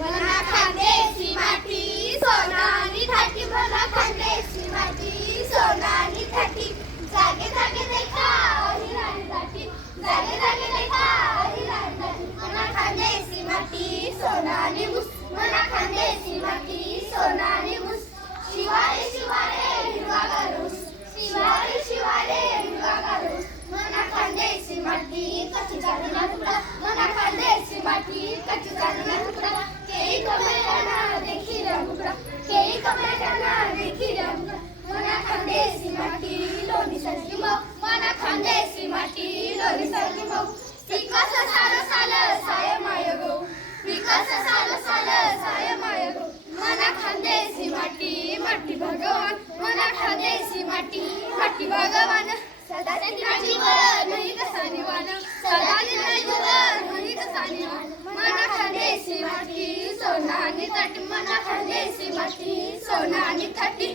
मना खानदेशी माती सोनानी थाटी मना खानदेशी माती सोनानी थाटी जागे जागे देखा हिरानी थाटी जागे जागे देखा हिरानी थाटी मना खानदेशी माती सोनानी मुस मना खानदेशी माती सोनानी मुस शिवारे शिवारे हिरवा गारूस शिवारे शिवारे हिरवा गारूस मना खानदेशी माती कच्ची चालना तुकडा मना खानदेशी माती कच्ची चालना तुकडा केई कमळाना देखी रंगुकडा केई कमळाना देखी रंगुकडा मना खानदेशी माती लोणी सारखी मऊ मना खानदेशी माती लोणी सारखी मऊ विकास साल साल साय माय गो विकास साल साल साय माय गो मना खानदेशी माती माती भगवान मना खानदेशी माती माती भगवान सदा निवान नाही कसा निवान सदा निवान नाही कसा निवान मना खानदेशी माती सोनानी थाटी मना खानदेशी माती सोनानी थाटी